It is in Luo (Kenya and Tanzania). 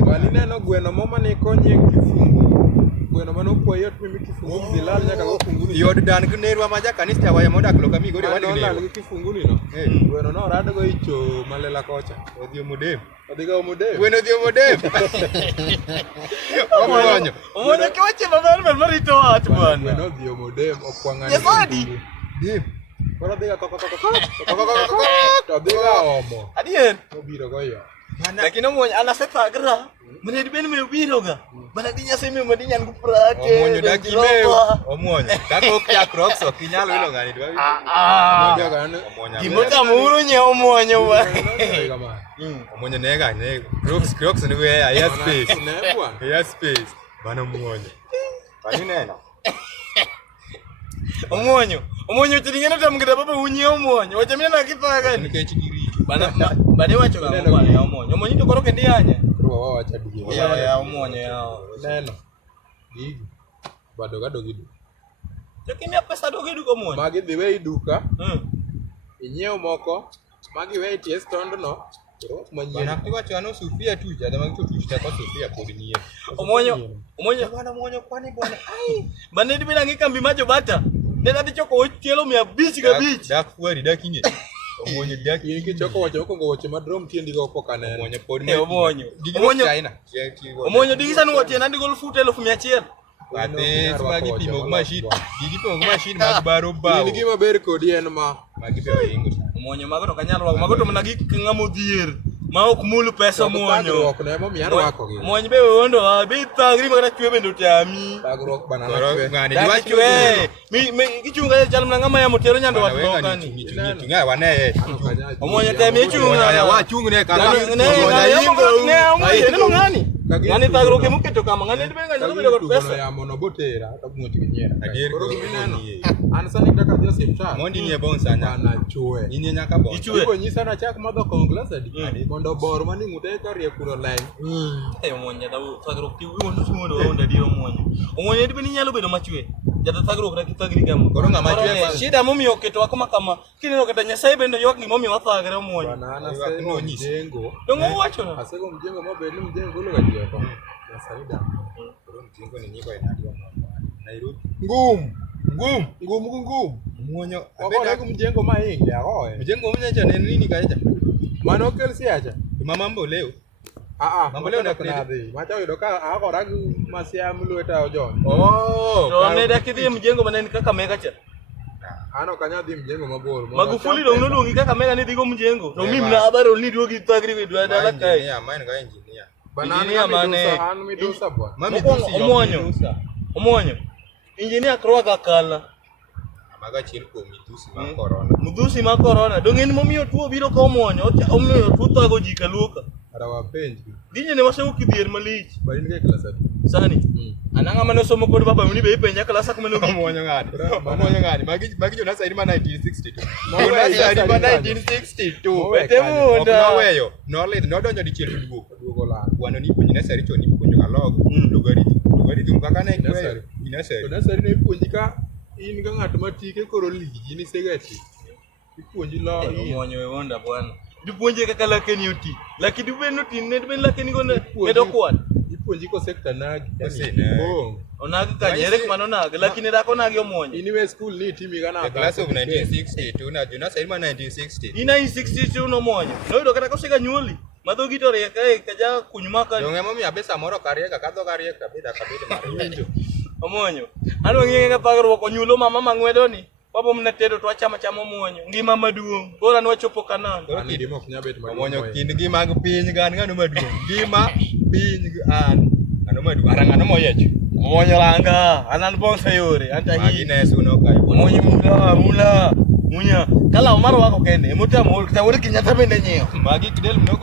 Bali neno gweno moma ni konye kifungu. Gweno mano kwa yot mimi kifungu dilal nyaka go fungu ni. Yod dan nerwa maja kanista waya moda kloka mi gori wadi ne. Ni kifungu ni no. Gweno no rad go icho malela kocha. Odio modem. Odiga modem. Gweno dio modem. Omonyo. Omonyo kiwache maber marito wat bwana. Gweno dio modem okwangani. Yesadi. Dim. Koro diga koko. To diga omo. Adier. Obiro go yo. Lakini omonyo anasetha gra. Mene dibeni me biro ga. Bana dinya seme madinya nguprate. Omonyo dakime. Omonyo. Kako kya crocs okinyalo ilo ngani dwa. Omonyo gani. Kimota muru nye omonyo wa. Omonyo nega ne. Crocs ni we ya space. Ya space. Bana omonyo. Bani nena. Omonyo tilingena tamgida baba unye omonyo. Wacha mimi na kipa gani? Nikech giri. Bana wacho ga omonyo. Omonyo to koro kendi anya. Ruwa wacha dige. Ya omonyo ya. Neno. Gigi. Bado gado gidu. Kimia pesa do gidu omonyo. Magi dhiwe iduka. Inyiew moko. Magi we tie stand no. Bana kiwacho ano sufia tu jada magi to tushita kwa sufia pod nie. Omonyo bwana omonyo kwani bwana. Ai. Bana dibina ngika mbi majo bata. Nenda dichoko tielo 500 kabich. Dak fuari dakinye. Omonyo daki yiki choko wacho kongo wacho madrom tiendi go poko kanene. Omonyo pod ne. Omonyo China. Omonyo digisa no wacho nandi gol fut 1,100. Ate magi pimo machine. Gigi pimo machine mag baro bao. Ni gima ber kodi en ma. Magi bewo ingo. Omonyo mago to kanyalo mago to managi ngamo dhier. Ma ok mulu pesa omonyo. Omonyo be wondo be tagri magara chwe bendo tami. Tagruok bana ngani diwachwe. Mi kichunga chal mna ngama ya motero nyando wat dokani. Tinga wane. Omonyo temi chunga ya wachung ne kala. Ne ngani. Ngani tagruok emuketo kama ngani benga nyalo bedo pesa. Ya mono botera to muoti ginyera. Koro mineno. An sani kaka Joseph Chan. Mondi ni bonsa na chwe. Ni nyaka bonsa. Ibo nyisa na chak madho konglas adi. Mondo bor mani ngute ka rie kuro len. Omonyo da tagruok ti wono sumondo onda dio omonyo. Omonyo dibeni nyalo bedo machwe. Jata tagruok na kitagri gamo. Koro ngama chwe shida momiyo keto akoma kama kineno kata Nyasaye bendo yok gimomiyo wathagre omonyo. Bana ana sego mjengo. Dongo wacho na. Asego mjengo maber ni mjengo lo gajieko. Nyasaye da. Koro mjengo ni niko inadio omonyo. Nairobi. Ngum. Omonyo abeda mjengo maingi agoe. Mjengo mnyacha nini kaja? Mano kel siacha. Mama mboleo. Mambo leo nakudhi. Macha yudo ka agora gi masiam lweta ojon. To ne dakidhi mjengo maneni kaka mega cha. Ano kanya dhi mjengo mabor. Magufuli dong nodongi kaka mega ni dhigo mjengo. To mimi na abaro ni duogi tagri we dwa dala kai. Engineer, mine ga engineer. Banana mane. An mi dosa bwa. Mami dosi Omonyo. Engineer kroga kala. Amaga chirko midusi ma corona. Mudusi ma corona. Dong en momiyo tuo biro ka omonyo. Omiyo tuo thago ji kaluoka. Ara wapenji. Dinye ne wasego kidhier malich. Bari ni class adi. Sani. Ananga mane somo kod baba mini be penja class ak mane omonyo ngani. Magi jona saidi ma 1962. Jona saidi ma 1962. Betemo onda. Weyo. No donjo dichiel duogo la. Wano ni puonjina sari choni puonjo galog. Lugari dum kaka ne kweyo. To nasari ne puonji ka in ga ng'at matike koro ligi ni segati. Ipuonji lo omonyo we wonda bwana. Dipuonje kaka lakeni oti. Lakini dibeno tin ne ben lakeni gone medo kwat. Ipuonji ko sekta nagi. Onagi kanyere kumano nagi lakini dako nagi omonyo. Iniwe school ni timi ga na class of 1962 na Jona saidi ma 1960. Ina 1962 no omonyo. No do kata kosega nyuoli. Madho gitore kaja kunyumaka. Donge mami abesa moro karieka kadho karieka bida mare. Omonyo. Ano ng'enge ka pagruok onyulo mama mang'wedo ni. Papo mna tedo to achama chamo omonyo. Ngima maduong'. Bora ni wachopo kanan. Omonyo kind gi mag piny gan ng'ano maduong'. Ngima piny an. Ng'ano maduong'. Ara ng'ano moyech. Omonyo langa. Anan bonsa yore. Anta hi. Magi nesu no kai. Omonyo mula. Munya. Kala omaro wako kende. Emota mo. Tawuri kinyata bende nyeo. Magi kidel mnogo